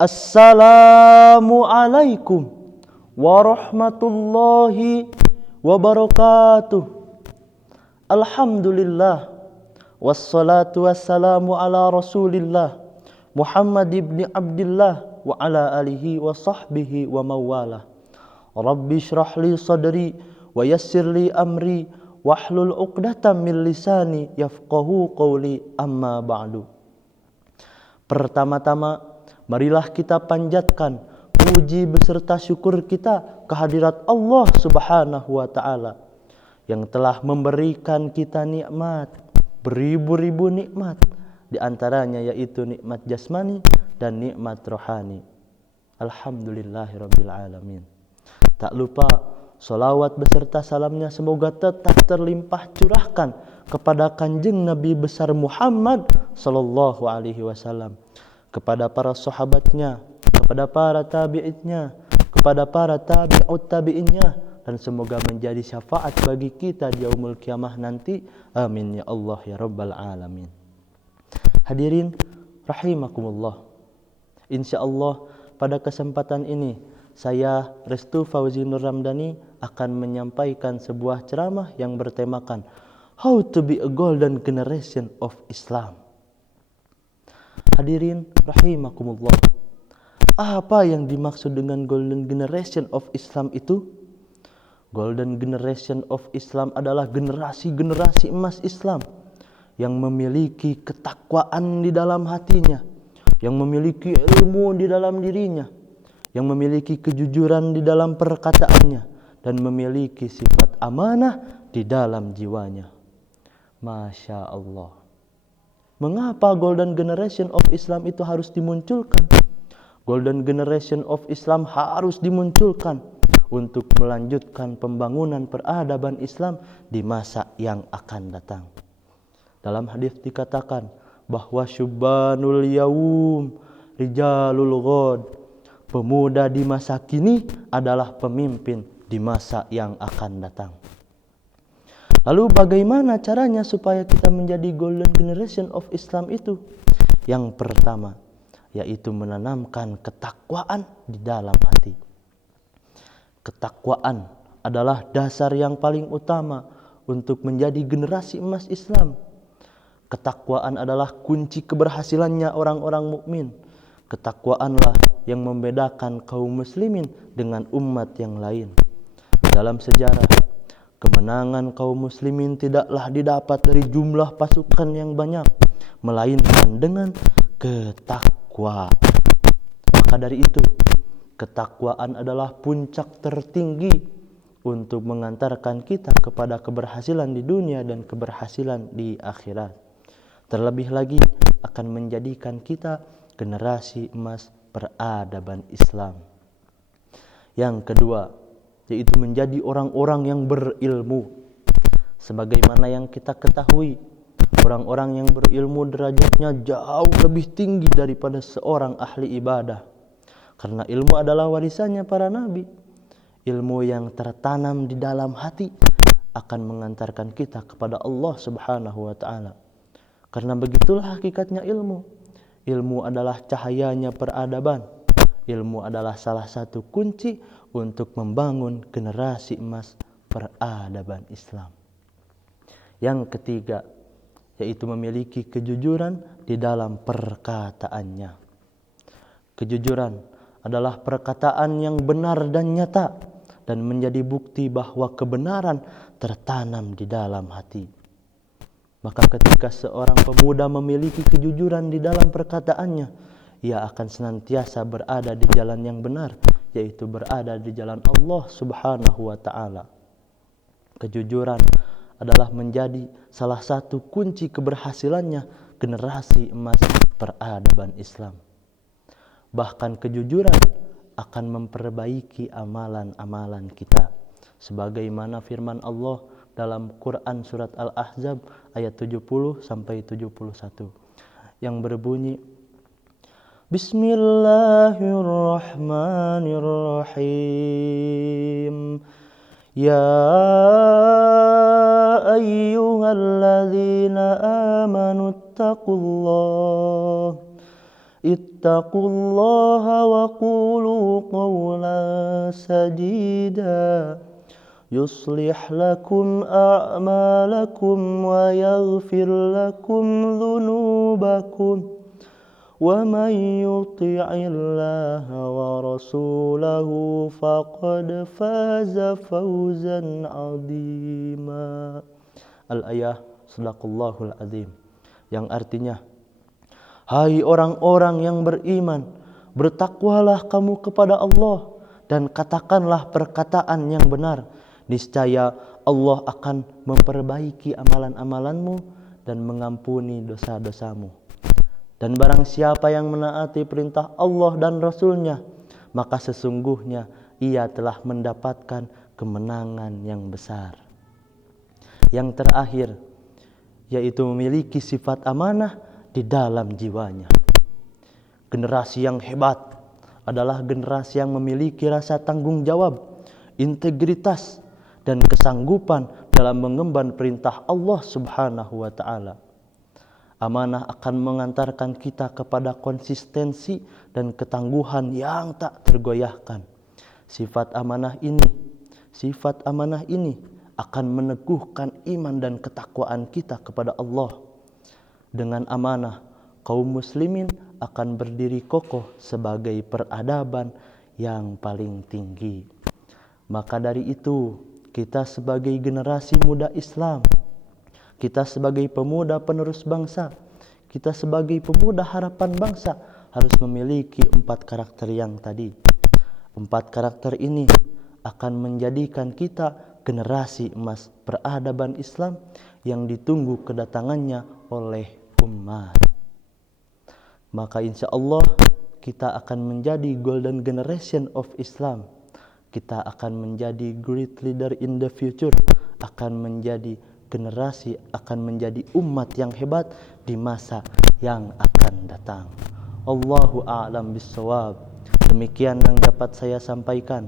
Assalamualaikum warahmatullahi wabarakatuh. Alhamdulillah wassalatu wassalamu ala Rasulillah Muhammad ibn Abdullah wa ala alihi wa sahbihi wa mawalah. Rabbi shrah li sadri wa yassir li amri wahlul 'uqdatam min lisani yafqahu qawli, amma ba'du. Pertama-tama, marilah kita panjatkan puji beserta syukur kita kehadirat Allah Subhanahu wa taala yang telah memberikan kita nikmat, beribu-ribu nikmat, di antaranya yaitu nikmat jasmani dan nikmat rohani. Alhamdulillahirabbil alamin. Tak lupa salawat beserta salamnya semoga tetap terlimpah curahkan kepada Kanjeng Nabi besar Muhammad sallallahu alaihi wasallam, kepada para sahabatnya, kepada para tabi'innya, kepada para tabi'ut tabi'innya, dan semoga menjadi syafaat bagi kita di yaumul kiamah nanti. Amin ya Allah ya rabbal alamin. Hadirin rahimakumullah. Insyaallah pada kesempatan ini saya Restu Fauzi Nur Ramdhani akan menyampaikan sebuah ceramah yang bertemakan How to be a Golden Generation of Islam. Hadirin rahimakumullah. Apa yang dimaksud dengan Golden Generation of Islam itu? Golden Generation of Islam adalah generasi-generasi emas Islam yang memiliki ketakwaan di dalam hatinya, yang memiliki ilmu di dalam dirinya, yang memiliki kejujuran di dalam perkataannya, dan memiliki sifat amanah di dalam jiwanya. Masya Allah. Mengapa Golden Generation of Islam itu harus dimunculkan? Golden Generation of Islam harus dimunculkan untuk melanjutkan pembangunan peradaban Islam di masa yang akan datang. Dalam hadis dikatakan bahwa syubbanul yaum rijalul ghad. Pemuda di masa kini adalah pemimpin di masa yang akan datang. Lalu bagaimana caranya supaya kita menjadi Golden Generation of Islam itu? Yang pertama, yaitu menanamkan ketakwaan di dalam hati. Ketakwaan adalah dasar yang paling utama untuk menjadi generasi emas Islam. Ketakwaan adalah kunci keberhasilannya orang-orang mukmin. Ketakwaanlah yang membedakan kaum muslimin dengan umat yang lain. Dalam sejarah, kemenangan kaum muslimin tidaklah didapat dari jumlah pasukan yang banyak, melainkan dengan ketakwaan. Maka dari itu, ketakwaan adalah puncak tertinggi untuk mengantarkan kita kepada keberhasilan di dunia dan keberhasilan di akhirat. Terlebih lagi akan menjadikan kita generasi emas peradaban Islam. Yang kedua, yaitu menjadi orang-orang yang berilmu. Sebagaimana yang kita ketahui, orang-orang yang berilmu derajatnya jauh lebih tinggi daripada seorang ahli ibadah. Karena ilmu adalah warisannya para nabi. Ilmu yang tertanam di dalam hati akan mengantarkan kita kepada Allah Subhanahu wa taala. Karena begitulah hakikatnya ilmu. Ilmu adalah cahayanya peradaban. Ilmu adalah salah satu kunci untuk membangun generasi emas peradaban Islam. Yang ketiga, yaitu memiliki kejujuran di dalam perkataannya. Kejujuran adalah perkataan yang benar dan nyata dan menjadi bukti bahwa kebenaran tertanam di dalam hati. Maka ketika seorang pemuda memiliki kejujuran di dalam perkataannya, ia akan senantiasa berada di jalan yang benar, yaitu berada di jalan Allah Subhanahu wa taala. Kejujuran adalah menjadi salah satu kunci keberhasilannya generasi emas peradaban Islam. Bahkan kejujuran akan memperbaiki amalan-amalan kita. Sebagaimana firman Allah dalam Quran surat Al-Ahzab ayat 70 sampai 71 yang berbunyi, Bismillahirrahmanirrahim. Ya ayyuhalladzina amanu taqullah ittaqullaha wa qulu qawlan sadida yuslih lakum a'malakum wa yaghfir lakum dhunubakum wa man yuti'illaha wa rasulahu faqad faza fawzan 'azima. Al-ayah Sadaqallahul azim, yang artinya, hai orang-orang yang beriman, bertakwalah kamu kepada Allah dan katakanlah perkataan yang benar. Niscaya Allah akan memperbaiki amalan-amalanmu dan mengampuni dosa-dosamu. Dan barang siapa yang menaati perintah Allah dan Rasul-Nya, maka sesungguhnya ia telah mendapatkan kemenangan yang besar. Yang terakhir, yaitu memiliki sifat amanah di dalam jiwanya. Generasi yang hebat adalah generasi yang memiliki rasa tanggung jawab, integritas, dan kesanggupan dalam mengemban perintah Allah Subhanahu wa Ta'ala. Amanah akan mengantarkan kita kepada konsistensi dan ketangguhan yang tak tergoyahkan. Sifat amanah ini akan meneguhkan iman dan ketakwaan kita kepada Allah. Dengan amanah, kaum muslimin akan berdiri kokoh sebagai peradaban yang paling tinggi. Maka dari itu, kita sebagai generasi muda Islam, kita sebagai pemuda penerus bangsa, kita sebagai pemuda harapan bangsa harus memiliki 4 karakter yang tadi. 4 karakter ini akan menjadikan kita generasi emas peradaban Islam yang ditunggu kedatangannya oleh umat. Maka insya Allah kita akan menjadi golden generation of Islam. Kita akan menjadi great leader in the future, akan menjadi generasi, akan menjadi umat yang hebat di masa yang akan datang. Allahu a'lam bissawab. Demikian yang dapat saya sampaikan.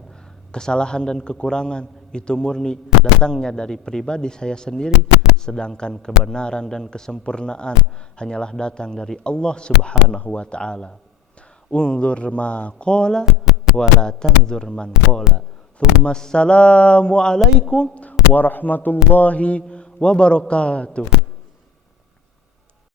Kesalahan dan kekurangan itu murni datangnya dari pribadi saya sendiri, sedangkan kebenaran dan kesempurnaan hanyalah datang dari Allah Subhanahu wa Ta'ala. Unzur ma qala wa la tanzur man qala. Thumma assalamu alaikum warahmatullahi wabarakatuh.